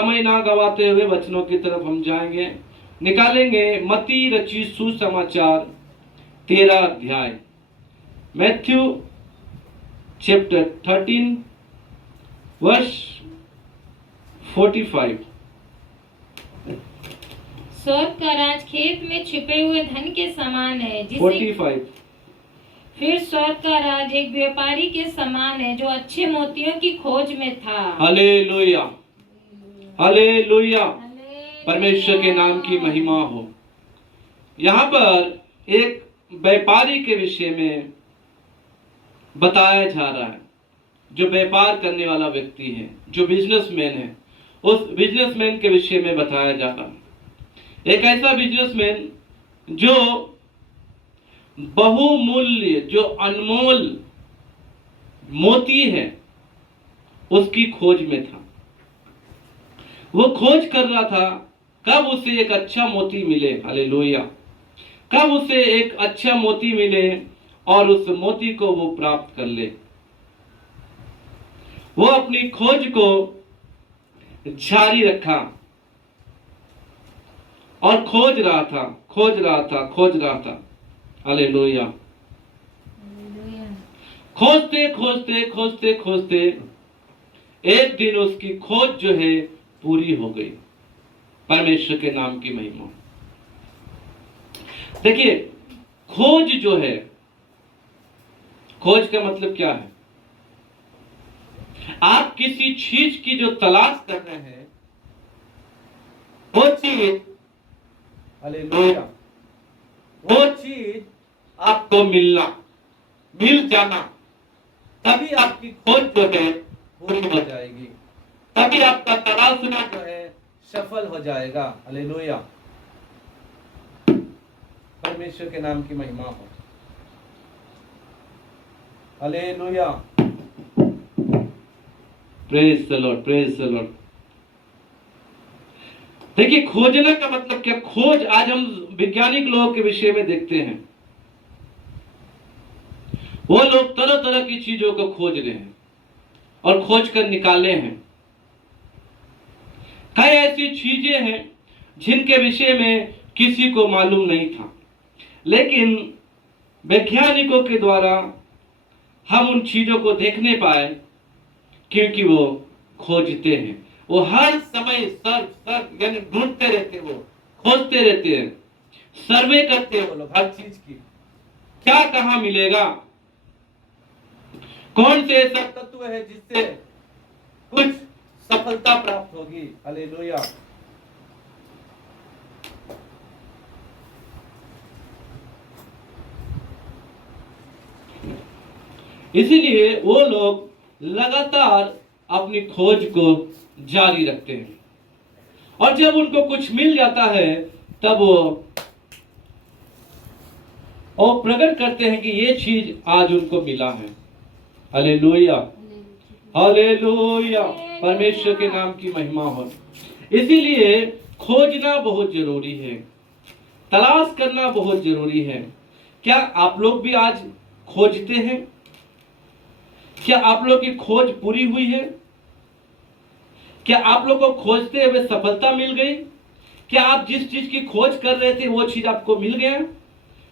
समय ना गवाते हुए वचनों की तरफ हम जाएंगे, निकालेंगे मत्ती रचित सुसमाचार 13 अध्याय, मैथ्यू चैप्टर 13 वर्ष 45। स्वर्ग का राज खेत में छिपे हुए धन के समान है, जिसे 45। फिर स्वर्ग का राज एक व्यापारी के समान है जो अच्छे मोतियों की खोज में था। हालेलुया, हालेलुया, परमेश्वर के नाम की महिमा हो। यहाँ पर एक व्यापारी के विषय में बताया जा रहा है, जो व्यापार करने वाला व्यक्ति है, जो बिजनेसमैन है, उस बिजनेसमैन के विषय में बताया जा रहा है। एक ऐसा बिजनेसमैन जो बहुमूल्य, जो अनमोल मोती है, उसकी खोज में था। वो खोज कर रहा था कब उसे एक अच्छा मोती मिले। हालेलुया, कब उसे एक अच्छा मोती मिले और उस मोती को वो प्राप्त कर ले। वो अपनी खोज को जारी रखा और खोज रहा था, खोज रहा था, खोज रहा था। हालेलुया, खोजते खोजते खोजते खोजते एक दिन उसकी खोज जो है पूरी हो गई। परमेश्वर के नाम की महिमा। देखिए, खोज जो है, खोज का मतलब क्या है? आप किसी चीज की जो तलाश कर रहे हैं, वो चीज, हालेलुया, वो चीज आपको मिल जाना, तभी आपकी खोज जो है पूरी हो जाएगी, तभी आपका तलाशना जो है सफल हो जाएगा। हालेलुया, परमेश्वर के नाम की महिमा हो। Hallelujah, praise the Lord, praise the Lord. देखिए, खोजना का मतलब क्या? खोज, आज हम वैज्ञानिक लोगों के विषय में देखते हैं, वो लोग तरह तरह की चीजों को खोज रहे हैं और खोज कर निकाले हैं। कई ऐसी चीजें हैं जिनके विषय में किसी को मालूम नहीं था, लेकिन वैज्ञानिकों के द्वारा हम उन चीजों को देखने पाए, क्योंकि वो खोजते हैं। वो हर समय सर्व यानी ढूंढते रहते, वो खोजते रहते हैं, सर्वे करते हैं वो लोग हर चीज की, क्या कहां मिलेगा, कौन से ऐसा तत्व है जिससे कुछ सफलता प्राप्त होगी। हालेलुया, इसीलिए वो लोग लगातार अपनी खोज को जारी रखते हैं, और जब उनको कुछ मिल जाता है तब वो प्रकट करते हैं कि ये चीज आज उनको मिला है। हालेलुया, हालेलुया, परमेश्वर के नाम की महिमा हो। इसीलिए खोजना बहुत जरूरी है, तलाश करना बहुत जरूरी है। क्या आप लोग भी आज खोजते हैं? क्या आप लोग की खोज पूरी हुई है? क्या आप लोग को खोजते हुए सफलता मिल गई? क्या आप जिस चीज की खोज कर रहे थे वो चीज आपको मिल गया,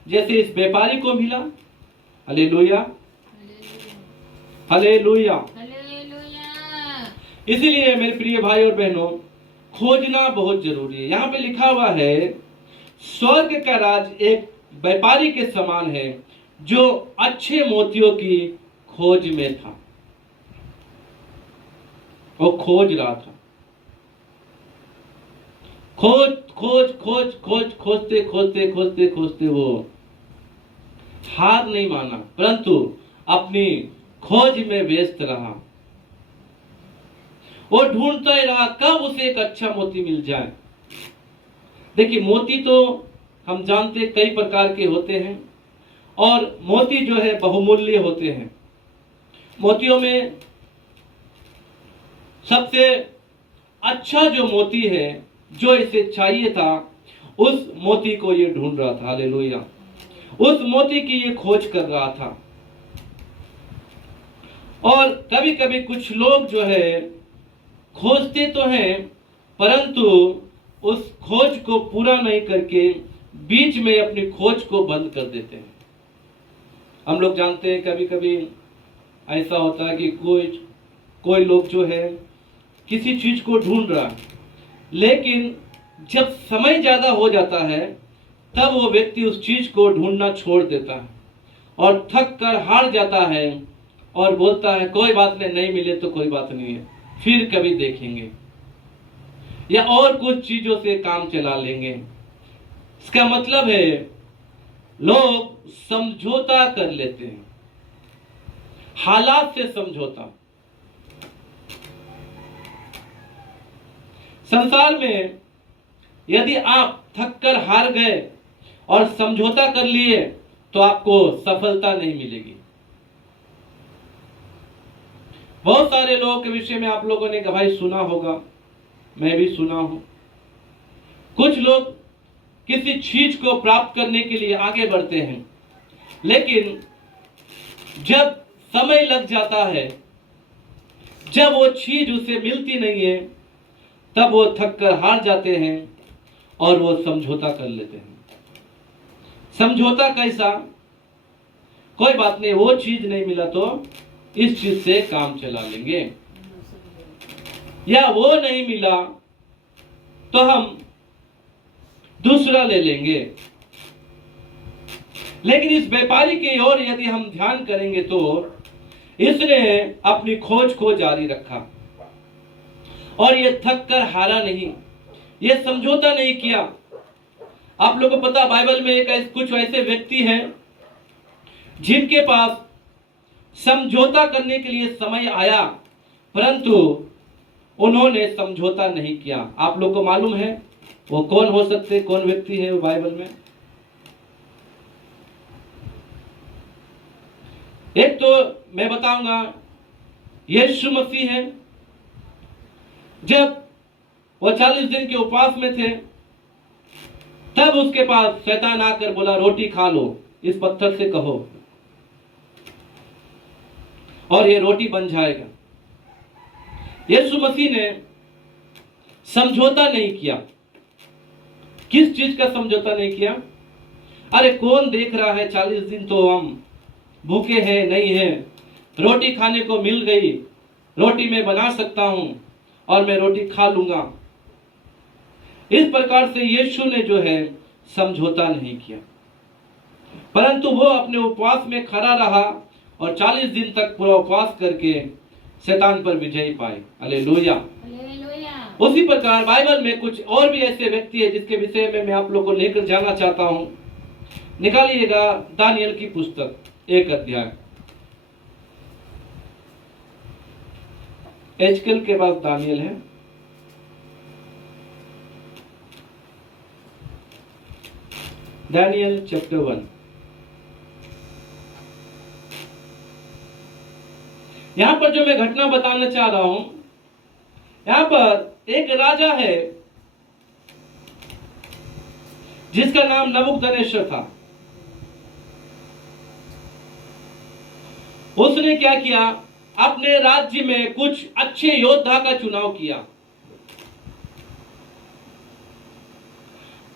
जैसे इस व्यापारी को मिला? Hallelujah, hallelujah. इसीलिए मेरे प्रिय भाई और बहनों, खोजना बहुत जरूरी है। यहाँ पे लिखा हुआ है, स्वर्ग का राज एक व्यापारी के समान है जो अच्छे मोतियों की खोज में था। वो खोज रहा था, खोज खोज खोज खोज खोजते खोजते खोजते खोजते वो हार नहीं माना, परंतु अपनी खोज में व्यस्त रहा। वो ढूंढता ही रहा कब उसे एक अच्छा मोती मिल जाए। देखिए, मोती तो हम जानते कई प्रकार के होते हैं, और मोती जो है बहुमूल्य होते हैं। मोतियों में सबसे अच्छा जो मोती है, जो इसे चाहिए था, उस मोती को ये ढूंढ रहा था। हालेलुया, उस मोती की ये खोज कर रहा था। और कभी कभी कुछ लोग जो है खोजते तो हैं, परंतु उस खोज को पूरा नहीं करके बीच में अपनी खोज को बंद कर देते हैं। हम लोग जानते हैं कभी कभी ऐसा होता है कि कोई लोग जो है किसी चीज को ढूंढ रहा है, लेकिन जब समय ज्यादा हो जाता है तब वो व्यक्ति उस चीज को ढूंढना छोड़ देता है और थक कर हार जाता है और बोलता है कोई बात नहीं मिले तो कोई बात नहीं है, फिर कभी देखेंगे, या और कुछ चीजों से काम चला लेंगे। इसका मतलब है लोग समझौता कर लेते हैं, हालात से समझौता। संसार में यदि आप थक कर हार गए और समझौता कर लिए तो आपको सफलता नहीं मिलेगी। बहुत सारे लोगों के विषय में आप लोगों ने भाई सुना होगा, मैं भी सुना हूं। कुछ लोग किसी चीज को प्राप्त करने के लिए आगे बढ़ते हैं, लेकिन जब समय लग जाता है, जब वो चीज उसे मिलती नहीं है, तब वो थक कर हार जाते हैं और वो समझौता कर लेते हैं। समझौता कैसा? कोई बात नहीं, वो चीज नहीं मिला तो इस चीज से काम चला लेंगे, या वो नहीं मिला तो हम दूसरा ले लेंगे। लेकिन इस व्यापारी की ओर यदि हम ध्यान करेंगे तो इसने अपनी खोज को जारी रखा और ये थक कर हारा नहीं, ये समझौता नहीं किया। आप लोगों को पता, बाइबल में कुछ ऐसे व्यक्ति हैं जिनके पास समझौता करने के लिए समय आया, परंतु उन्होंने समझौता नहीं किया। आप लोग को मालूम है वो कौन हो सकते, कौन व्यक्ति है वो बाइबल में? एक तो मैं बताऊंगा यीशु मसीह है। जब वो 40 दिन के उपवास में थे तब उसके पास शैतान आकर बोला रोटी खा लो, इस पत्थर से कहो और ये रोटी बन जाएगा। यीशु मसीह ने समझौता नहीं किया। किस चीज का समझौता नहीं किया? अरे कौन देख रहा है, 40 दिन तो हम भूखे हैं, नहीं है, रोटी खाने को मिल गई, रोटी मैं बना सकता हूं और मैं रोटी खा लूंगा। इस प्रकार से यीशु ने जो है समझौता नहीं किया, परंतु वो अपने उपवास में खड़ा रहा और 40 दिन तक पूरा उपवास करके शैतान पर विजय पाए। हालेलुया। उसी प्रकार बाइबल में कुछ और भी ऐसे व्यक्ति है जिसके विषय में मैं आप लोगों को लेकर जाना चाहता हूं। निकालिएगा दानियल की पुस्तक 1 अध्याय। एजकेल के बाद दानियल है। Daniel chapter 1। यहां पर जो मैं घटना बताना चाह रहा हूं, यहां पर एक राजा है जिसका नाम नबूकदनेस्सर था। उसने क्या किया? अपने राज्य में कुछ अच्छे योद्धा का चुनाव किया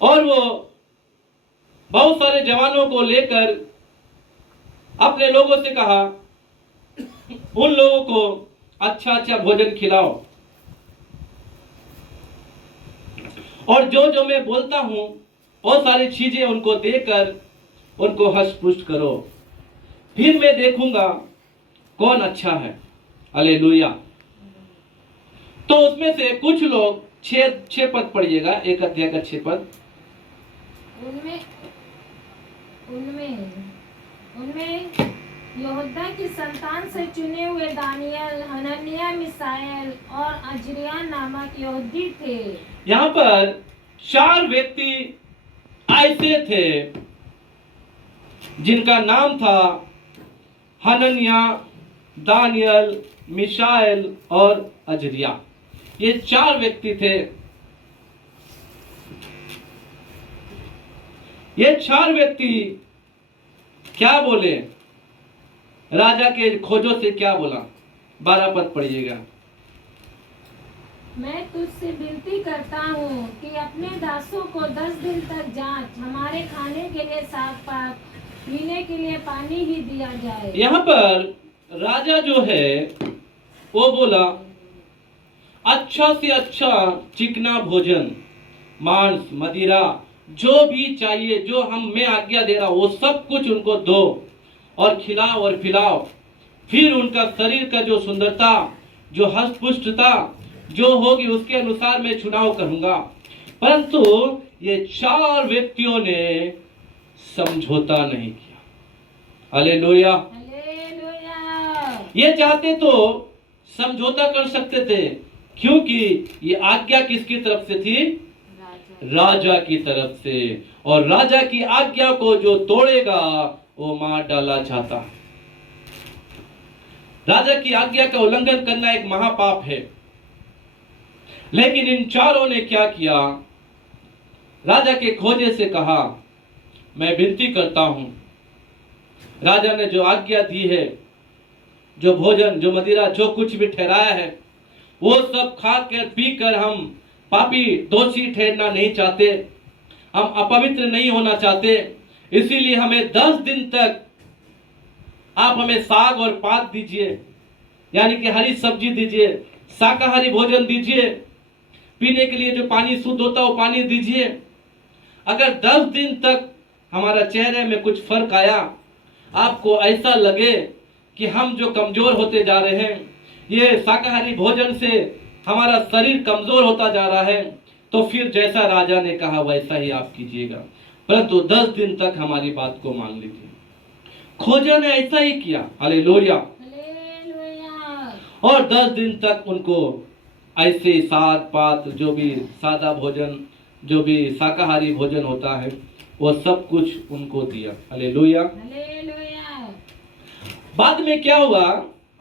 और वो बहुत सारे जवानों को लेकर अपने लोगों से कहा उन लोगों को अच्छा अच्छा भोजन खिलाओ और जो जो मैं बोलता हूं वो सारी चीजें उनको देकर उनको हष्ट पुष्ट करो, फिर मैं देखूंगा कौन अच्छा है। हालेलुया। तो उसमें से कुछ लोग 6 पद पढ़िएगा, 1 अध्याय का 6 पद। उनमें यहोदा की संतान से चुने हुए दानियल, हनन्याह, मिसाएल और अजरिया नामक यहूदी थे। यहाँ पर 4 व्यक्ति ऐसे थे जिनका नाम था हनन्याह, दानियल, मिशाएल और अजरिया। ये 4 व्यक्ति थे। ये 4 व्यक्ति क्या बोले? राजा के खोजों से क्या बोला? 12 पद पढ़िएगा। मैं तुझसे विनती करता हूँ कि अपने दासों को 10 दिन तक जांच, हमारे खाने के लिए साग पात, पीने के लिए पानी ही दिया जाए। यहाँ पर राजा जो है वो बोला, अच्छा से अच्छा चिकना भोजन, मांस, मदिरा, जो भी चाहिए, जो मैं आज्ञा दे रहा हूं वो सब कुछ उनको दो और खिलाओ और पिलाओ। फिर उनका शरीर का जो सुंदरता, जो हष्टपुष्टता जो होगी उसके अनुसार मैं चुनाव करूंगा। परंतु ये 4 व्यक्तियों ने समझौता नहीं किया। हालेलुया। हालेलुया। ये चाहते तो समझौता कर सकते थे, क्योंकि ये आज्ञा किसकी तरफ से थी? राजा की तरफ से। और राजा की आज्ञा को जो तोड़ेगा वो मार डाला जाता। राजा की आज्ञा का उल्लंघन करना एक महापाप है। लेकिन इन 4 ने क्या किया? राजा के खोजे से कहा, मैं विनती करता हूं, राजा ने जो आज्ञा दी है, जो भोजन, जो मदिरा, जो कुछ भी ठहराया है, वो सब खा कर पी कर हम पापी दोषी ठहरना नहीं चाहते, हम अपवित्र नहीं होना चाहते। इसीलिए हमें 10 दिन तक आप हमें साग और पात दीजिए, यानी कि हरी सब्जी दीजिए, शाकाहारी भोजन दीजिए, पीने के लिए जो पानी शुद्ध होता है वो पानी दीजिए। अगर 10 दिन तक हमारा चेहरे में कुछ फर्क आया, आपको ऐसा लगे कि हम जो कमजोर होते जा रहे हैं, ये शाकाहारी भोजन से हमारा शरीर कमजोर होता जा रहा है, तो फिर जैसा राजा ने कहा वैसा ही आप कीजिएगा, परंतु 10 दिन तक हमारी बात को मान लीजिए। खोजा ने ऐसा ही किया। हालेलुया। और 10 दिन तक उनको ऐसे साग पात, जो भी सादा भोजन, जो भी शाकाहारी भोजन होता है, वो सब कुछ उनको दिया। हालेलुया। बाद में क्या हुआ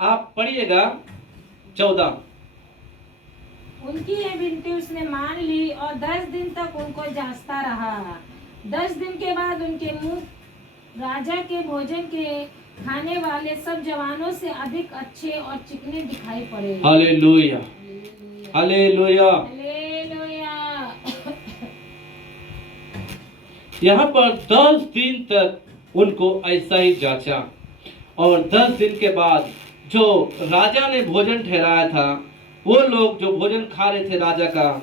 आप पढ़िएगा 14। उनकी ये विनती उसने मान ली और 10 दिन तक उनको जांचता रहा। 10 दिन के बाद उनके मुंह राजा के भोजन के खाने वाले सब जवानों से अधिक अच्छे और चिकने दिखाई पड़े। हालेलुया। हालेलुया। यहाँ पर 10 दिन तक उनको ऐसा ही जांचा, और 10 दिन के बाद जो राजा ने भोजन ठहराया था, वो लोग जो भोजन खा रहे थे राजा का,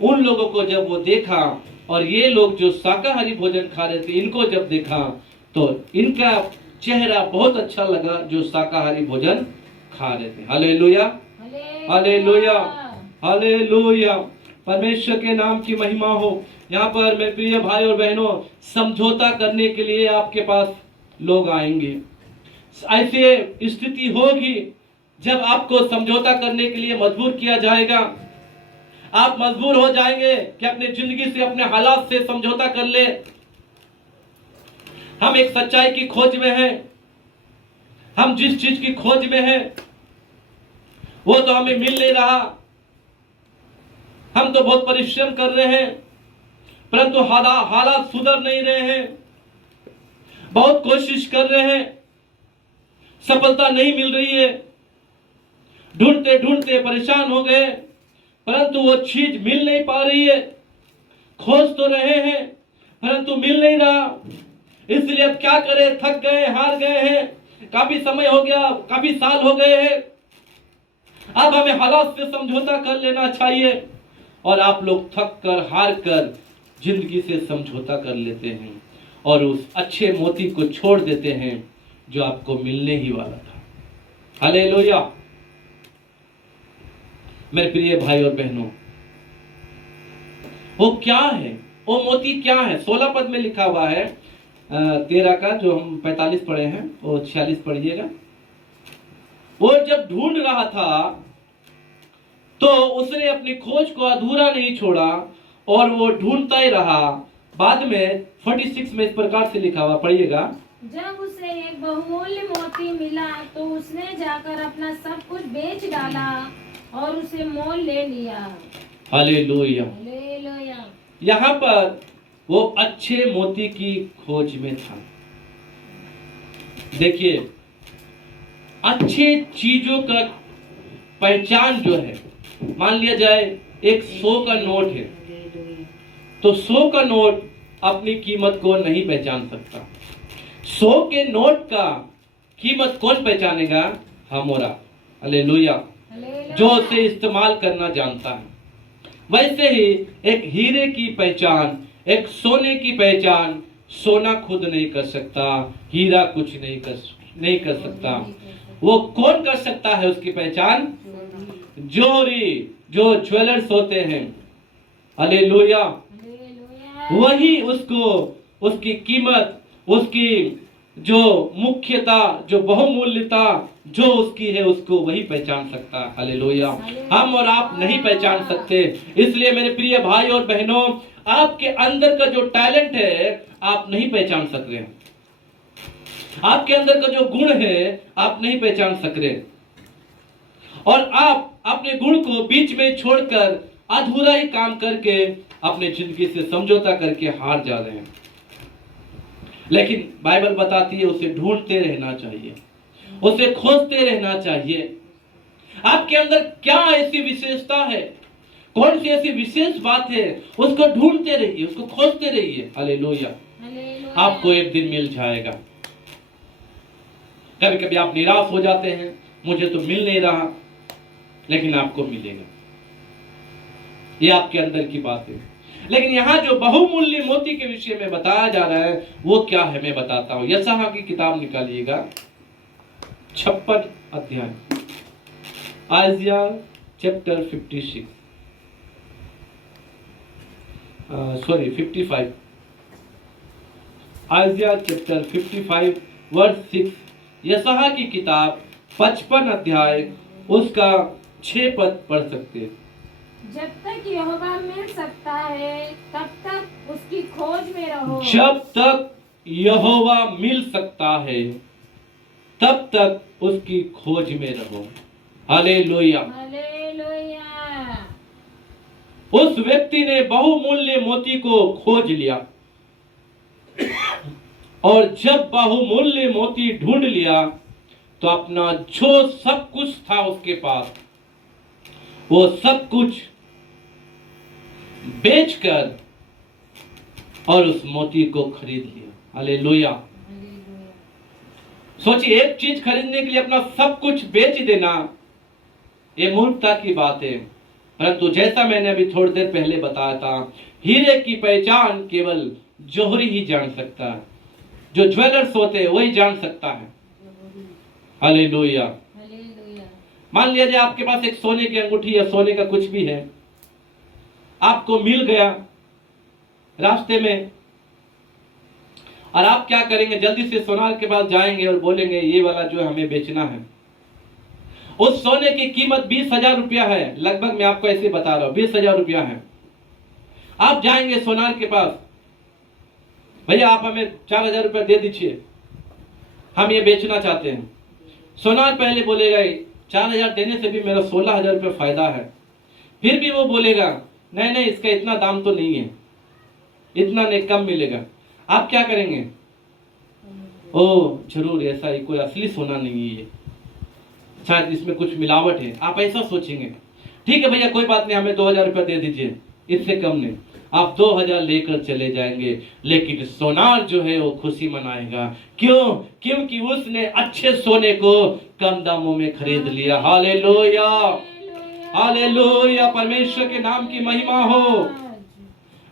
उन लोगों को जब वो देखा, और ये लोग जो शाकाहारी भोजन खा रहे थे, इनको जब देखा तो इनका चेहरा बहुत अच्छा लगा, जो शाकाहारी भोजन खा रहे थे। हालेलुया। हालेलुया। हालेलुया। परमेश्वर के नाम की महिमा हो। यहाँ पर मेरे प्रिय भाई और बहनों, समझौता करने के लिए आपके पास लोग आएंगे। ऐसी स्थिति होगी जब आपको समझौता करने के लिए मजबूर किया जाएगा। आप मजबूर हो जाएंगे कि अपनी जिंदगी से, अपने हालात से समझौता कर ले। हम एक सच्चाई की खोज में हैं, हम जिस चीज की खोज में हैं वो तो हमें मिल नहीं रहा। हम तो बहुत परिश्रम कर रहे हैं, परंतु हालात सुधर नहीं रहे हैं। बहुत कोशिश कर रहे हैं, सफलता नहीं मिल रही है। ढूंढते ढूंढते परेशान हो गए, परंतु वो चीज मिल नहीं पा रही है। खोज तो रहे हैं परंतु मिल नहीं रहा। इसलिए अब क्या करें, थक गए, हार गए हैं। काफी समय हो गया, काफी साल हो गए हैं। अब हमें हालात से समझौता कर लेना चाहिए। और आप लोग थक कर, हार कर जिंदगी से समझौता कर लेते हैं और उस अच्छे मोती को छोड़ देते हैं जो आपको मिलने ही वाला था। हालेलुया। मेरे प्रिय भाई और बहनों, वो क्या है, वो मोती क्या है? 16 पद में लिखा हुआ है, 13 का जो हम 45 पढ़े हैं वो 46 पढ़िएगा। वो जब ढूंढ रहा था तो उसने अपनी खोज को अधूरा नहीं छोड़ा और वो ढूंढता ही रहा। बाद में 46 में इस प्रकार से लिखा हुआ, पढ़िएगा। जब उसे एक बहुमूल्य मोती मिला तो उसने जाकर अपना सब कुछ बेच डाला और उसे मोल ले लिया। हालेलुया। हालेलुया। यहाँ पर वो अच्छे मोती की खोज में था। देखिए, अच्छे चीजों का पहचान जो है मान लिया जाए एक 100 का नोट है, तो 100 का नोट अपनी कीमत को नहीं पहचान सकता। 100 के नोट का कीमत कौन पहचानेगा? हमारा, हालेलुया, जो उसे इस्तेमाल करना जानता है। वैसे ही एक हीरे की पहचान, एक सोने की पहचान सोना खुद नहीं कर सकता, हीरा कुछ नहीं कर सकता। वो कौन कर सकता है उसकी पहचान? जोरी, जो ज्वेलर्स होते हैं, हालेलुया, वही उसको, उसकी कीमत, उसकी जो मुख्यता, जो बहुमूल्यता जो उसकी है, उसको वही पहचान सकता है। हालेलुया। हम और आप नहीं पहचान सकते। इसलिए मेरे प्रिय भाई और बहनों, आपके अंदर का जो टैलेंट है आप नहीं पहचान सक रहे, आपके अंदर का जो गुण है आप नहीं पहचान सक रहे, और आप अपने गुण को बीच में छोड़कर अधूरा ही काम करके अपने जिंदगी से समझौता करके हार जा रहे हैं। लेकिन बाइबल बताती है उसे ढूंढते रहना चाहिए, उसे खोजते रहना चाहिए। आपके अंदर क्या ऐसी विशेषता है, कौन सी ऐसी विशेष बात है, उसको ढूंढते रहिए, उसको खोजते रहिए। हालेलुया। आपको एक दिन मिल जाएगा। कभी कभी आप निराश हो जाते हैं, मुझे तो मिल नहीं रहा, लेकिन आपको मिलेगा। ये आपके अंदर की बात है। लेकिन यहाँ जो बहुमूल्य मोती के विषय में बताया जा रहा है वो क्या है, मैं बताता हूं। यशायाह की किताब निकालिएगा, 56 अध्याय, आइज़िया चैप्टर 55, आइज़िया चैप्टर 55 वर्स 6। यशायाह की किताब 55 अध्याय उसका 6 पद पढ़ सकते हैं। जब तक यहोवा मिल सकता है तब तक उसकी खोज में रहो। जब तक यहोवा मिल सकता है तब तक उसकी खोज में रहो। Hallelujah, hallelujah. उस व्यक्ति ने बहुमूल्य मोती को खोज लिया, और जब बहुमूल्य मोती ढूंढ लिया तो अपना जो सब कुछ था उसके पास, वो सब कुछ बेचकर और उस मोती को खरीद लिया। हालेलुया। सोचिए, एक चीज खरीदने के लिए अपना सब कुछ बेच देना, ये मूर्खता की बात है। परंतु जैसा मैंने अभी थोड़ी देर पहले बताया था, हीरे की पहचान केवल जौहरी ही जान सकता है, जो ज्वेलर्स होते हैं वही जान सकता है। हालेलुया। मान लिया जाए आपके पास एक सोने की अंगूठी या सोने का कुछ भी है, आपको मिल गया रास्ते में, और आप क्या करेंगे? जल्दी से सोनार के पास जाएंगे और बोलेंगे ये वाला जो हमें बेचना है। उस सोने की कीमत 20,000 रुपया है, लगभग मैं आपको ऐसे बता रहा हूं, 20,000 रुपया है। आप जाएंगे सोनार के पास, भैया आप हमें 4,000 रुपया दे दीजिए, हम ये बेचना चाहते हैं। सोनार पहले बोलेगा 4,000 देने से भी मेरा 16,000 रुपया फायदा है। फिर भी वो बोलेगा नहीं नहीं, इसका इतना दाम तो नहीं है, इतना नहीं, कम मिलेगा। आप क्या करेंगे? ओ जरूर, ऐसा ही कोई असली सोना नहीं है ये, शायद इसमें कुछ मिलावट है, आप ऐसा सोचेंगे। ठीक है भैया, कोई बात नहीं, हमें 2,000 रुपया दे दीजिए, इससे कम नहीं। आप 2,000 लेकर चले जाएंगे, लेकिन सोनार जो है वो खुशी मनाएगा। क्यों? क्योंकि उसने अच्छे सोने को कम दामों में खरीद लिया। हालेलुया, हालेलुया, परमेश्वर के नाम की महिमा हो।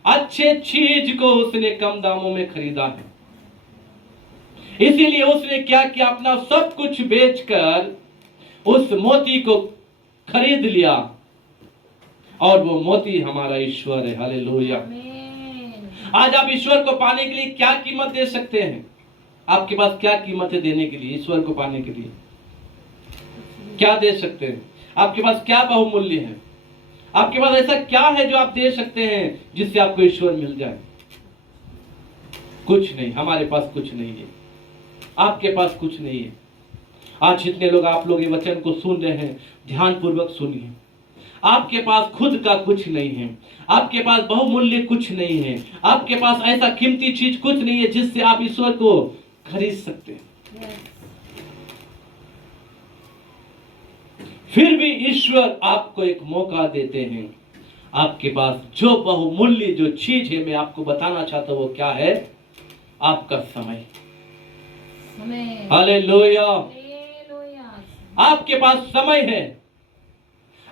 अच्छे चीज को उसने कम दामों में खरीदा है, इसीलिए उसने क्या किया? अपना सब कुछ बेचकर उस मोती को खरीद लिया, और वो मोती हमारा ईश्वर है। हालेलुया। आज आप ईश्वर को पाने के लिए क्या कीमत दे सकते हैं? आपके पास क्या कीमत है देने के लिए? ईश्वर को पाने के लिए क्या दे सकते हैं? आपके पास क्या बहुमूल्य है? आपके पास ऐसा क्या है जो आप दे सकते हैं जिससे आपको ईश्वर मिल जाए? कुछ नहीं, हमारे पास कुछ नहीं है, आपके पास कुछ नहीं है। आज जितने लोग आप लोग ये वचन को सुन रहे हैं, ध्यान पूर्वक सुनिए। आपके पास खुद का कुछ नहीं है, आपके पास बहुमूल्य कुछ नहीं है, आपके पास ऐसा कीमती चीज कुछ नहीं है जिससे आप ईश्वर को खरीद सकते हैं। फिर भी ईश्वर आपको एक मौका देते हैं। आपके पास जो बहुमूल्य जो चीज है, मैं आपको बताना चाहता हूं वो क्या है? आपका समय। हालेलुया। आपके पास समय है।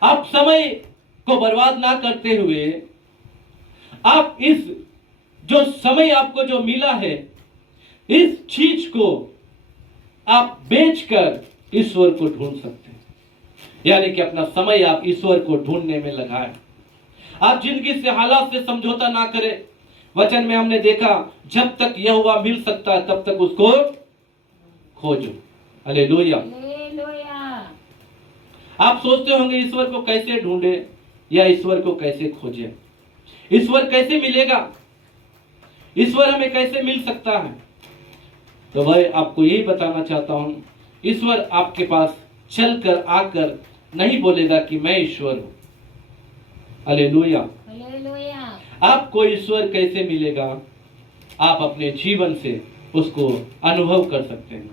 आप समय को बर्बाद ना करते हुए, आप इस जो समय आपको जो मिला है, इस चीज को आप बेचकर ईश्वर को ढूंढ सकते हैं। यानी कि अपना समय आप ईश्वर को ढूंढने में लगाएं। आप जिंदगी से, हालात से समझौता ना करें। वचन में हमने देखा, जब तक यहोवा मिल सकता है तब तक उसको खोजो। हालेलुया। आप सोचते होंगे ईश्वर को कैसे ढूंढे या ईश्वर को कैसे खोजें, ईश्वर कैसे मिलेगा, ईश्वर हमें कैसे मिल सकता है? तो भाई आपको यही बताना चाहता हूं, ईश्वर आपके पास चलकर आकर नहीं बोलेगा कि मैं ईश्वर हूं। हालेलुया। आपको ईश्वर कैसे मिलेगा? आप अपने जीवन से उसको अनुभव कर सकते हैं।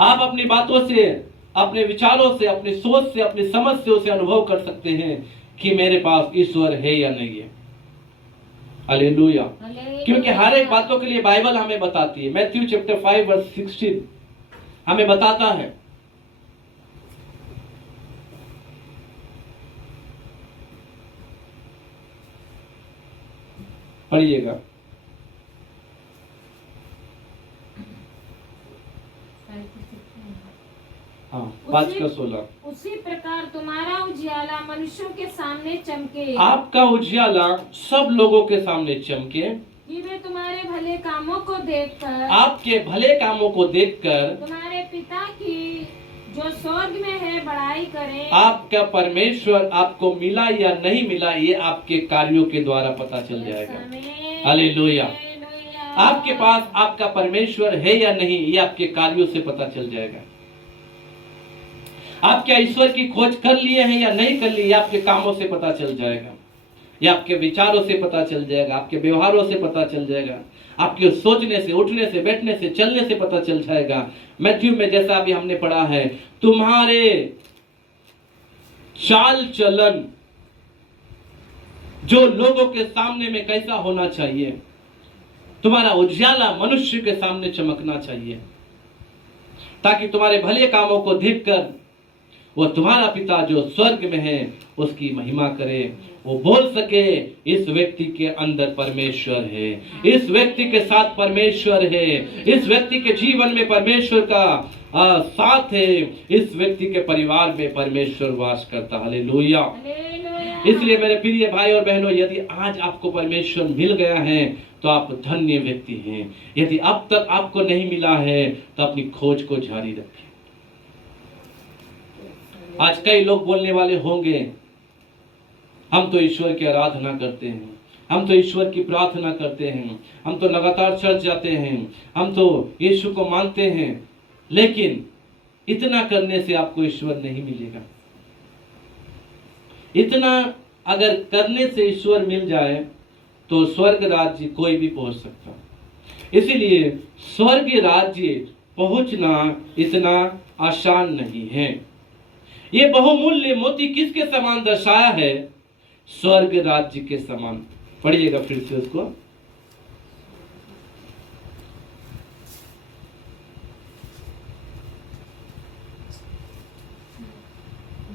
आप अपनी बातों से, अपने विचारों से, अपनी सोच से, अपनी समझ से उसे अनुभव कर सकते हैं कि मेरे पास ईश्वर है या नहीं है। हालेलुया। क्योंकि हर एक बातों के लिए बाइबल हमें बताती है। मैथ्यू चैप्टर 5 वर्स 16 हमें बताता है, पढ़िएगा। हाँ, 5:16। उसी प्रकार तुम्हारा उजियाला मनुष्यों के सामने चमके। आपका उजियाला सब लोगों के सामने चमके, कि वे तुम्हारे भले कामों को देखकर, आपके भले कामों को देखकर तुम्हारे पिता की जो स्वर्ग में है बड़ाई करें। आपका परमेश्वर आपको मिला या नहीं मिला, ये आपके कार्यों के द्वारा पता चल जाएगा। हालेलुया। आपके पास आपका परमेश्वर है या नहीं, ये आपके कार्यों से पता चल जाएगा। आप क्या ईश्वर की खोज कर लिए हैं या नहीं कर लिए, ये आपके कामों से पता चल जाएगा, ये आपके विचारों से पता चल जाएगा, आपके व्यवहारों से पता चल जाएगा, आपके सोचने से, उठने से, बैठने से, चलने से पता चल जाएगा। मैथ्यू में जैसा अभी हमने पढ़ा है, तुम्हारे चाल चलन जो लोगों के सामने में कैसा होना चाहिए, तुम्हारा उजियाला मनुष्य के सामने चमकना चाहिए, ताकि तुम्हारे भले कामों को देखकर वो तुम्हारा पिता जो स्वर्ग में है उसकी महिमा करे। वो बोल सके इस व्यक्ति के अंदर परमेश्वर है, इस व्यक्ति के साथ परमेश्वर है, इस व्यक्ति के जीवन में परमेश्वर का साथ है, इस व्यक्ति के परिवार में परमेश्वर वास करता। हालेलुया। इसलिए मेरे प्रिय भाई और बहनों, यदि आज आपको परमेश्वर मिल गया है तो आप धन्य व्यक्ति हैं। यदि अब तक आपको नहीं मिला है तो अपनी खोज को जारी रखें। आज कई लोग बोलने वाले होंगे, हम तो ईश्वर की आराधना करते हैं, हम तो ईश्वर की प्रार्थना करते हैं, हम तो लगातार चर्च जाते हैं, हम तो यीशु को मानते हैं, लेकिन इतना करने से आपको ईश्वर नहीं मिलेगा। इतना अगर करने से ईश्वर मिल जाए तो स्वर्ग राज्य कोई भी पहुंच सकता। इसीलिए स्वर्ग राज्य पहुंचना इतना आसान नहीं है। ये बहुमूल्य मोती किसके समान दर्शाया है? स्वर्ग राज्य के समान। पढ़िएगा फिर से उसको।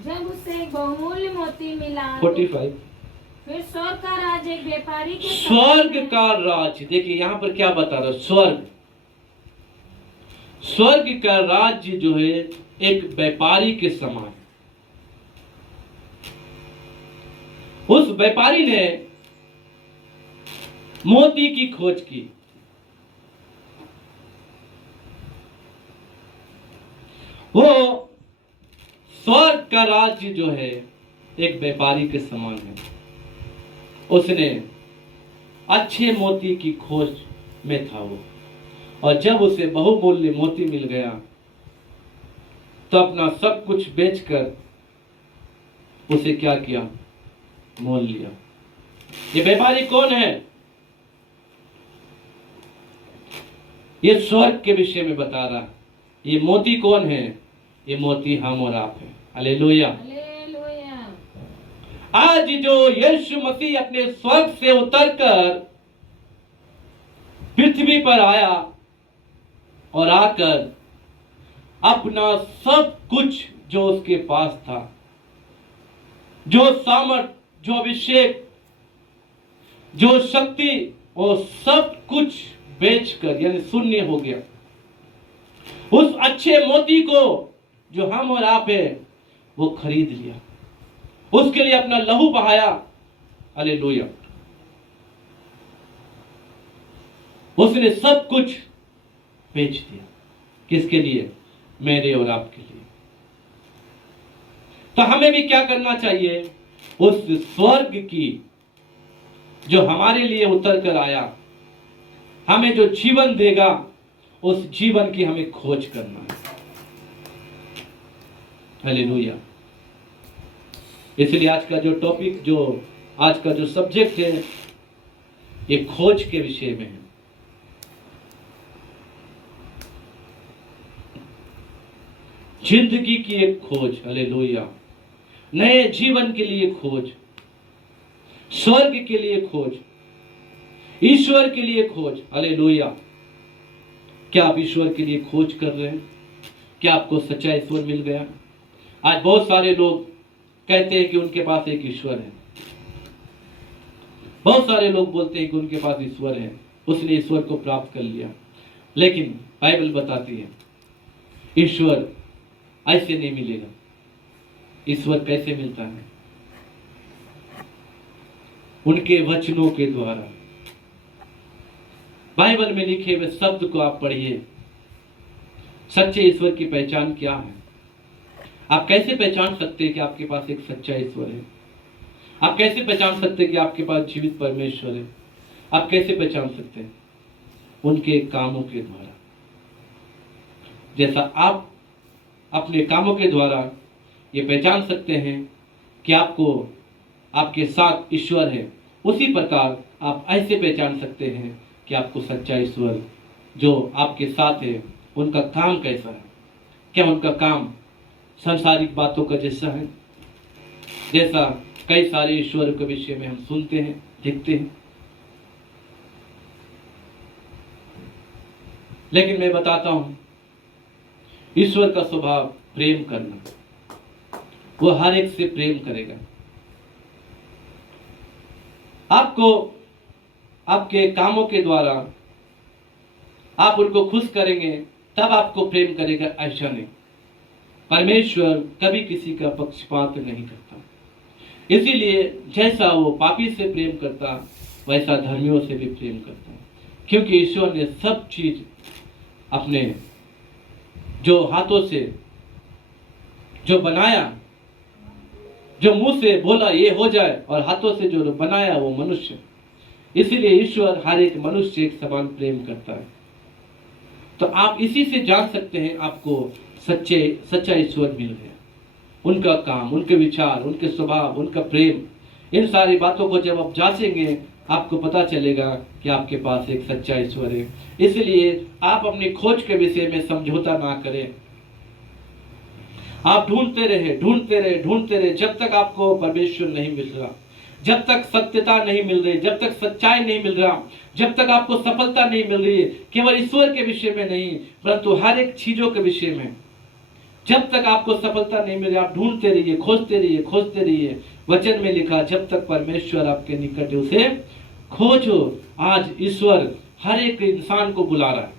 जब उसे एक बहुमूल्य मोती मिला 45। फिर स्वर्ग का राज एक व्यापारी के स्वर्ग का राज, देखिए यहाँ पर क्या बता रहा है, स्वर्ग का राज्य जो है एक व्यापारी के समान। उस व्यापारी ने मोती की खोज की। वो स्वर्ग का राज्य जो है एक व्यापारी के समान है। उसने अच्छे मोती की खोज में था वो, और जब उसे बहुमूल्य मोती मिल गया तो अपना सब कुछ बेचकर उसे क्या किया? मोल लिया। ये व्यापारी कौन है? ये स्वर्ग के विषय में बता रहा। ये मोती कौन है? ये मोती हम और आप हैं। हालेलुया। हालेलुया। आज जो यीशु मसीह अपने स्वर्ग से उतरकर पृथ्वी पर आया और आकर अपना सब कुछ जो उसके पास था, जो सामर्थ, जो अभिषेक, जो शक्ति, और सब कुछ बेचकर यानी शून्य हो गया। उस अच्छे मोती को जो हम और आप है वो खरीद लिया, उसके लिए अपना लहू बहाया। हालेलुया। उसने सब कुछ बेच दिया। किसके लिए? मेरे और आपके लिए। तो हमें भी क्या करना चाहिए? उस स्वर्ग की जो हमारे लिए उतर कर आया, हमें जो जीवन देगा, उस जीवन की हमें खोज करना है। हालेलुया। इसलिए आज का जो टॉपिक, जो आज का जो सब्जेक्ट है, ये खोज के विषय में है। जिंदगी की एक खोज। हालेलुया। नए जीवन के लिए खोज, स्वर्ग के लिए खोज, ईश्वर के लिए खोज। हालेलुया। क्या आप ईश्वर के लिए खोज कर रहे हैं? क्या आपको सच्चा ईश्वर मिल गया? आज बहुत सारे लोग कहते हैं कि उनके पास एक ईश्वर है। बहुत सारे लोग बोलते हैं कि उनके पास ईश्वर है, उसने ईश्वर को प्राप्त कर लिया। लेकिन बाइबल बताती है ईश्वर ऐसे नहीं मिलेगा। ईश्वर कैसे मिलता है? उनके वचनों के द्वारा। बाइबल में लिखे हुए शब्द को आप पढ़िए। सच्चे ईश्वर की पहचान क्या है? आप कैसे पहचान सकते हैं कि आपके पास एक सच्चा ईश्वर है? आप कैसे पहचान सकते हैं कि आपके पास जीवित परमेश्वर है? आप कैसे पहचान सकते हैं? उनके कामों के द्वारा। जैसा आप अपने कामों के द्वारा ये पहचान सकते हैं कि आपको आपके साथ ईश्वर है, उसी प्रकार आप ऐसे पहचान सकते हैं कि आपको सच्चा ईश्वर जो आपके साथ है, उनका काम कैसा है। क्या उनका काम सांसारिक बातों का जैसा है, जैसा कई सारे ईश्वर के विषय में हम सुनते हैं, देखते हैं। लेकिन मैं बताता हूं, ईश्वर का स्वभाव प्रेम करना। वो हर एक से प्रेम करेगा। आपको आपके कामों के द्वारा आप उनको खुश करेंगे, तब आपको प्रेम करेगा, ऐसा नहीं। परमेश्वर कभी किसी का पक्षपात नहीं करता। इसीलिए जैसा वो पापी से प्रेम करता, वैसा धर्मियों से भी प्रेम करता है। क्योंकि ईश्वर ने सब चीज अपने जो हाथों से जो बनाया, जो मुंह से बोला ये हो जाए, और हाथों से जो बनाया वो मनुष्य। इसीलिए ईश्वर हर एक मनुष्य से एक समान प्रेम करता है। तो आप इसी से जान सकते हैं आपको सच्चा ईश्वर मिल गया। उनका काम, उनके विचार, उनके स्वभाव, उनका प्रेम, इन सारी बातों को जब आप जांचेंगे, आपको पता चलेगा कि आपके पास एक सच्चा ईश्वर है। इसलिए आप अपनी खोज के विषय में समझौता ना करें। आप ढूंढते रहे, जब तक आपको परमेश्वर नहीं मिल रहा, जब तक सत्यता नहीं मिल रही, जब तक सच्चाई नहीं मिल रहा, जब तक आपको सफलता नहीं मिल रही, केवल ईश्वर के विषय में नहीं, परंतु हर एक चीजों के विषय में जब तक आपको सफलता नहीं मिले, आप ढूंढते रहिए, खोजते रहिए। वचन में लिखा, जब तक परमेश्वर आपके निकट है उसे खोजो। आज ईश्वर हर एक इंसान को बुला रहा है,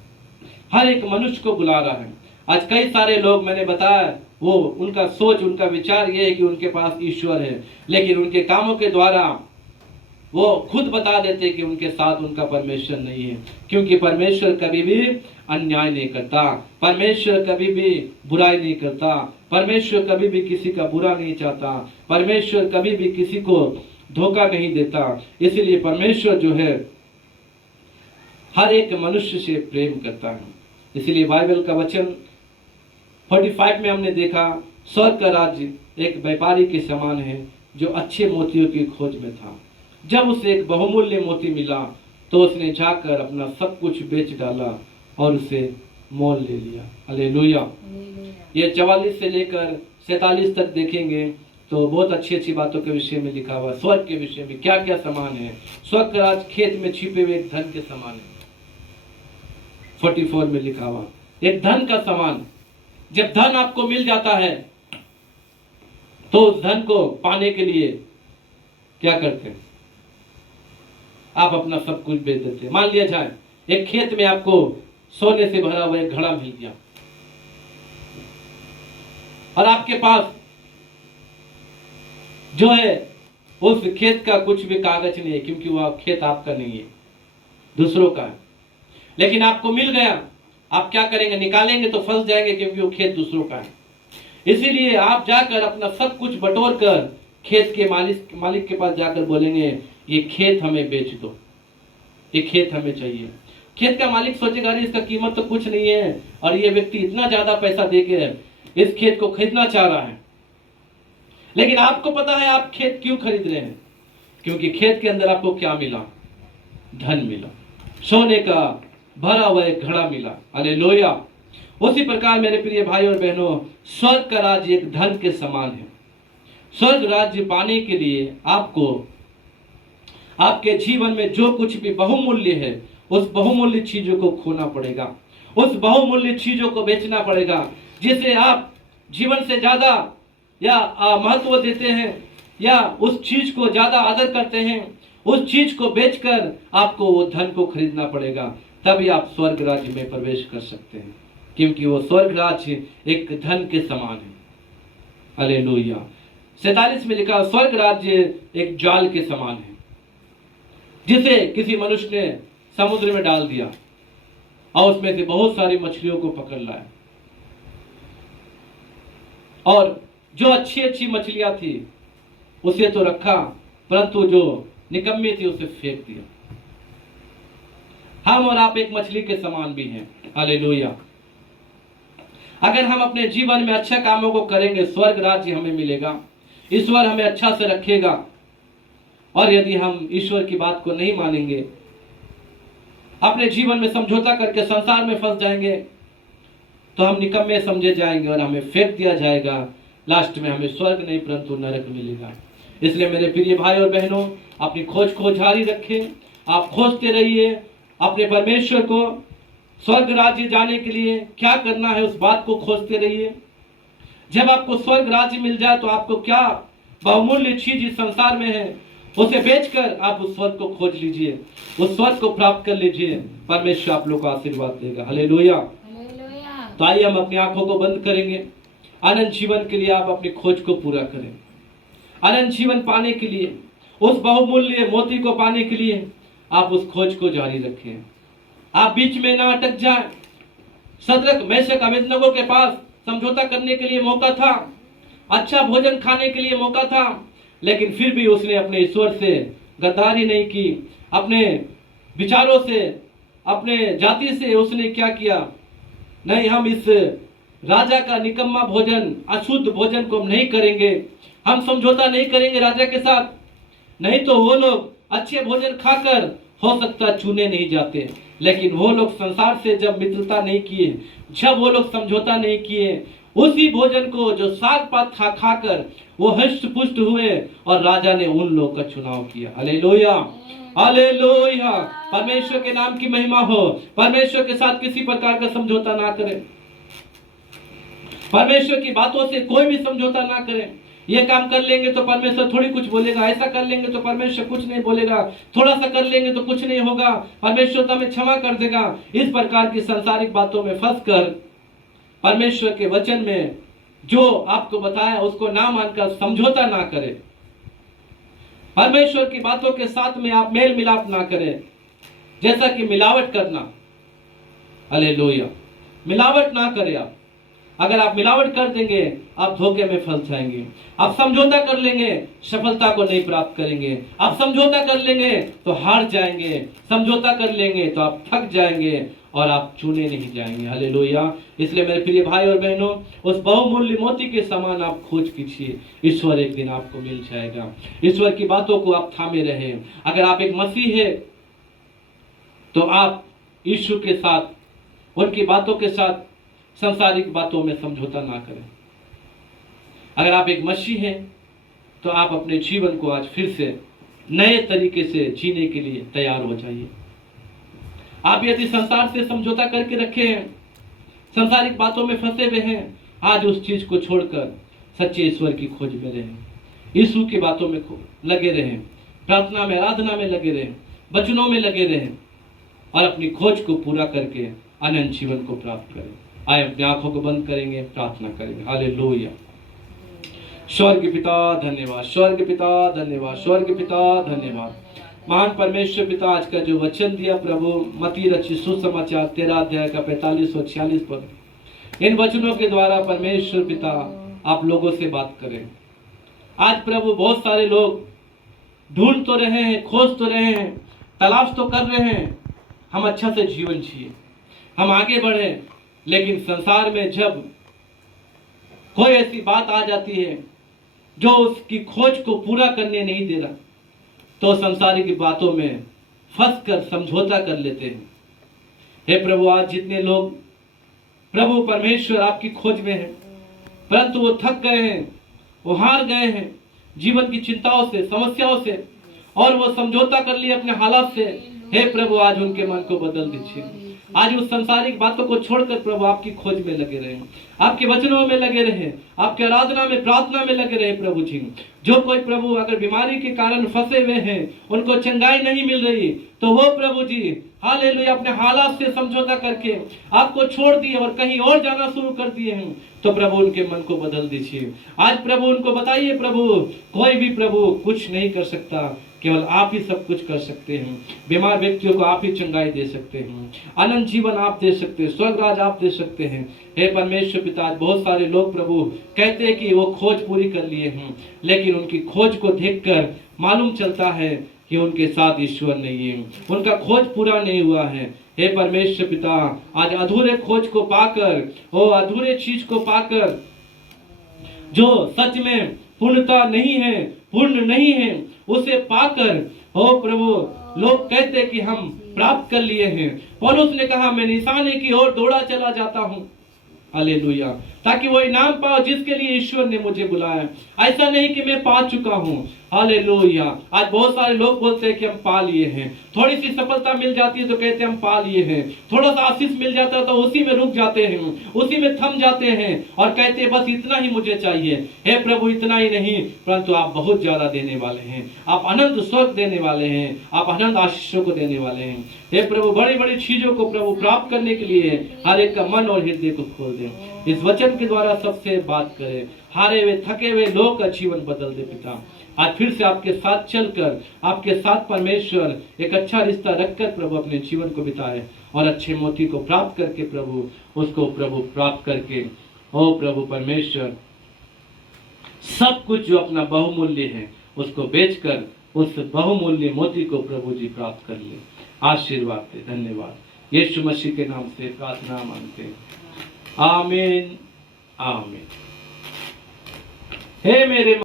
हर एक मनुष्य को बुला रहा है। आज कई सारे लोग, मैंने बताया, वो उनका सोच, उनका विचार ये है कि उनके पास ईश्वर है, लेकिन उनके कामों के द्वारा वो खुद बता देते कि उनके साथ उनका परमेश्वर नहीं है। क्योंकि परमेश्वर कभी भी अन्याय नहीं करता, परमेश्वर कभी भी बुराई नहीं करता, परमेश्वर कभी भी किसी का बुरा नहीं चाहता, परमेश्वर कभी भी किसी को धोखा नहीं देता। इसलिए परमेश्वर जो है हर एक मनुष्य से प्रेम करता है। इसलिए बाइबल का वचन 45 में हमने देखा, स्वर्ग का राज्य एक व्यापारी के समान है जो अच्छे मोतियों की खोज में था। जब उसे एक बहुमूल्य मोती मिला तो उसने जाकर अपना सब कुछ बेच डाला और उसे मोल ले लिया। हालेलुया। ये 44 से लेकर 47 तक देखेंगे तो बहुत अच्छी अच्छी बातों के विषय में लिखा हुआ, स्वर्ग के विषय में क्या क्या समान है। स्वर्ग का राज खेत में छिपे हुए एक धन के समान है। 44 में लिखा हुआ एक धन का समान। जब धन आपको मिल जाता है तो उस धन को पाने के लिए क्या करते हैं? आप अपना सब कुछ बेच देते हैं। मान लिया जाए एक खेत में आपको सोने से भरा हुआ एक घड़ा मिल गया और आपके पास जो है उस खेत का कुछ भी कागज नहीं है, क्योंकि वह खेत आपका नहीं है, दूसरों का है। लेकिन आपको मिल गया, आप क्या करेंगे? निकालेंगे तो फंस जाएंगे, क्योंकि वो खेत दूसरों का है। इसीलिए आप जाकर अपना सब कुछ बटोर कर खेत के मालिक के पास जाकर बोलेंगे ये खेत हमें बेच दो, ये खेत हमें चाहिए। खेत का मालिक सोचेगा अरे इसका कीमत तो कुछ नहीं है और ये व्यक्ति इतना ज्यादा पैसा देके इस खेत को खरीदना चाह रहा है। लेकिन आपको पता है आप खेत क्यों खरीद रहे हैं? क्योंकि खेत के अंदर आपको क्या मिला? धन मिला, सोने का भरा हुआ एक घड़ा मिला। हालेलुया। उसी प्रकार मेरे प्रिय भाई और बहनों, स्वर्ग का राज्य एक धन के समान है। स्वर्ग राज्य पाने के लिए आपको आपके जीवन में जो कुछ भी बहुमूल्य है उस बहुमूल्य चीजों को खोना पड़ेगा, उस बहुमूल्य चीजों को बेचना पड़ेगा, जिसे आप जीवन से ज्यादा या महत्व देते हैं या उस चीज को ज्यादा आदर करते हैं। उस चीज को बेचकर आपको वो धन को खरीदना पड़ेगा, तभी आप स्वर्ग राज्य में प्रवेश कर सकते हैं, क्योंकि वो स्वर्ग राज्य एक धन के समान है। हालेलुया। 47 में लिखा स्वर्ग राज्य एक जाल के समान है, जिसे किसी मनुष्य ने समुद्र में डाल दिया और उसमें से बहुत सारी मछलियों को पकड़ लाया, और जो अच्छी अच्छी मछलियां थी उसे तो रखा, परंतु जो निकम्मी थी उसे फेंक दिया। हम और आप एक मछली के समान भी हैं। हालेलुया। अगर हम अपने जीवन में अच्छा कामों को करेंगे, स्वर्ग राज्य हमें मिलेगा, ईश्वर हमें अच्छा से रखेगा। और यदि हम ईश्वर की बात को नहीं मानेंगे, अपने जीवन में समझौता करके संसार में फंस जाएंगे, तो हम निकम्मे समझे जाएंगे और हमें फेंक दिया जाएगा। लास्ट में हमें स्वर्ग नहीं परंतु नरक मिलेगा। इसलिए मेरे प्रिय भाई और बहनों, अपनी खोज को जारी रखें। आप खोजते रहिए अपने परमेश्वर को। स्वर्ग राज्य जाने के लिए क्या करना है उस बात को खोजते रहिए। जब आपको स्वर्ग राज्य मिल जाए तो आपको क्या बहुमूल्य चीज इस संसार में है, उसे बेचकर आप उस स्वर्ग को खोज लीजिए, उस स्वर्ग को प्राप्त कर लीजिए। परमेश्वर आप लोग को आशीर्वाद देगा। हालेलुया। तो आइए हम अपनी आंखों को बंद करेंगे। अनंत जीवन के लिए आप अपनी खोज को पूरा करें। अनंत जीवन पाने के लिए, उस बहुमूल्य मोती को पाने के लिए आप उस खोज को जारी रखें। आप बीच में ना अटक जाए। सदरक मेशक अबेदनगो के पास समझौता करने के लिए मौका था, अच्छा भोजन खाने के लिए मौका था, लेकिन फिर भी उसने अपने ईश्वर से गद्दारी नहीं की। अपने विचारों से, अपने जाति से उसने क्या किया? नहीं, हम इस राजा का निकम्मा भोजन, अशुद्ध भोजन को हम नहीं करेंगे, हम समझौता नहीं करेंगे राजा के साथ। नहीं तो वो लोग अच्छे भोजन खाकर हो सकता चुने नहीं जाते, लेकिन वो लोग संसार से जब मित्रता नहीं किए, जब वो लोग समझौता नहीं किए, उसी भोजन को जो साग पात खा खाकर वो हष्ट पुष्ट हुए और राजा ने उन लोग का चुनाव किया। Hallelujah, hallelujah. परमेश्वर के नाम की महिमा हो। परमेश्वर के साथ किसी प्रकार का समझौता ना करें, परमेश्वर की बातों से कोई भी समझौता ना करें। ये काम कर लेंगे तो परमेश्वर थोड़ी कुछ बोलेगा, ऐसा कर लेंगे तो परमेश्वर कुछ नहीं बोलेगा, थोड़ा सा कर लेंगे तो कुछ नहीं होगा, परमेश्वर तो हमें क्षमा कर देगा। इस प्रकार की सांसारिक बातों में फंसकर परमेश्वर के वचन में जो आपको बताया उसको ना मानकर समझौता ना करें। परमेश्वर की बातों के साथ में आप मेल मिलाप ना करें, जैसा कि मिलावट करना। हालेलुया। मिलावट ना करें। आप अगर आप मिलावट कर देंगे आप धोखे में फंस जाएंगे। आप समझौता कर लेंगे, सफलता को नहीं प्राप्त करेंगे। आप समझौता कर लेंगे तो हार जाएंगे, समझौता कर लेंगे तो आप थक जाएंगे और आप चुने नहीं जाएंगे। हालेलुया। इसलिए मेरे प्रिय भाई और बहनों, उस बहुमूल्य मोती के समान आप खोज कीजिए, ईश्वर एक दिन आपको मिल जाएगा। ईश्वर की बातों को आप थामे रहे। अगर आप एक मसीह है तो आप यीशु के साथ उनकी बातों के साथ सांसारिक बातों में समझौता ना करें। अगर आप एक मसीही हैं तो आप अपने जीवन को आज फिर से नए तरीके से जीने के लिए तैयार हो जाइए। आप यदि संसार से समझौता करके रखे हैं, सांसारिक बातों में फंसे हुए हैं, आज उस चीज को छोड़कर सच्चे ईश्वर की खोज में रहें, यीशु की बातों में लगे रहें, प्रार्थना में, आराधना में लगे रहें, वचनों में लगे रहें और अपनी खोज को पूरा करके अनंत जीवन को प्राप्त करें। आए अपनी आंखों को बंद करेंगे, प्रार्थना करेंगे। हालेलुया। स्वर्ग पिता धन्यवाद, स्वर्ग पिता धन्यवाद, स्वर्ग पिता धन्यवाद। महान परमेश्वर पिता, आज का जो वचन दिया प्रभु, मत्ती रचित सुसमाचार 13 अध्याय का 45 और 46 पद, इन वचनों के द्वारा परमेश्वर पिता आप लोगों से बात करें। आज प्रभु बहुत सारे लोग ढूंढ तो रहे हैं, खोज तो रहे हैं, तलाश तो कर रहे हैं, हम अच्छा से जीवन जिए, हम आगे बढ़े, लेकिन संसार में जब कोई ऐसी बात आ जाती है जो उसकी खोज को पूरा करने नहीं दे रहा, तो संसारिक बातों में फंस कर समझौता कर लेते हैं। हे प्रभु, आज जितने लोग प्रभु परमेश्वर आपकी खोज में हैं, परंतु वो थक गए हैं, वो हार गए हैं जीवन की चिंताओं से, समस्याओं से, और वो समझौता कर लिए अपने हालात से, हे प्रभु आज उनके मन को बदल दीजिए। आज उस संसारिक बातों को छोड़कर प्रभु आपकी खोज में लगे रहे, आपके वचनों में लगे रहे, आपकी आराधना में, प्रार्थना में लगे रहे। प्रभु जी, जो कोई प्रभु अगर बीमारी के कारण फंसे हुए हैं, उनको चंगाई नहीं मिल रही, तो वो प्रभु जी हालेलुया अपने हालात से समझौता करके आपको छोड़ दिए और कहीं और जाना शुरू कर दिए हैं, तो प्रभु उनके मन को बदल दीजिए। आज प्रभु उनको बताइए प्रभु, कोई भी प्रभु कुछ नहीं कर सकता, केवल आप ही सब कुछ कर सकते हैं। बीमार व्यक्तियों को आप ही चंगाई दे सकते हैं, अनंत जीवन आप दे सकते हैं, स्वर्ग राज आप दे सकते हैं। हे परमेश्वर पिता, आज बहुत सारे लोग प्रभु कहते हैं कि वो खोज पूरी कर लिए हैं, लेकिन उनकी खोज को देखकर मालूम चलता है कि उनके साथ ईश्वर नहीं है, उनका खोज पूरा नहीं हुआ है। हे परमेश्वर पिता, आज अधूरे खोज को पाकर, वो अधूरे चीज को पाकर जो सच में पूर्णता नहीं है, पूर्ण नहीं है, उसे पाकर हो प्रभु लोग कहते कि हम प्राप्त कर लिए हैं। पौलुस ने कहा, मैं निशाने की ओर दौड़ा चला जाता हूँ, हालेलुया, ताकि वो इनाम पाओ जिसके लिए ईश्वर ने मुझे बुलाया। ऐसा नहीं कि मैं पा चुका हूँ, हालेलुया। आज बहुत सारे लोग बोलते हैं कि हम पा लिए हैं, थोड़ी सी सफलता मिल जाती है तो कहते हैं हम पा लिए हैं, थोड़ा सा आशीष मिल जाता है तो उसी में रुक जाते हैं, उसी में थम जाते हैं और कहते हैं बस इतना ही मुझे चाहिए। हे प्रभु, इतना ही नहीं, परंतु आप बहुत ज्यादा देने वाले हैं, आप अनंत स्वर्ग देने वाले हैं, आप अनंत आशीषों को देने वाले हैं। हे प्रभु, बड़ी बड़ी चीजों को प्रभु प्राप्त करने के लिए हर एक का मन और हृदय को खोल दें, इस वचन के द्वारा सबसे बात करें, हारे हुए थके हुए लोग का जीवन बदल दे पिता। आज फिर से आपके साथ चलकर, आपके साथ परमेश्वर एक अच्छा रिश्ता रखकर प्रभु अपने जीवन को बिताए और अच्छे मोती को प्राप्त करके प्रभु उसको प्रभु प्राप्त करके, ओ प्रभु परमेश्वर, सब कुछ जो अपना बहुमूल्य है उसको बेचकर उस बहुमूल्य मोती को प्रभु जी प्राप्त कर ले। आशीर्वाद दे। धन्यवाद। यीशु मसीह के नाम से प्रार्थना मांगते हैं, आमीन, आमीन। हे मेरे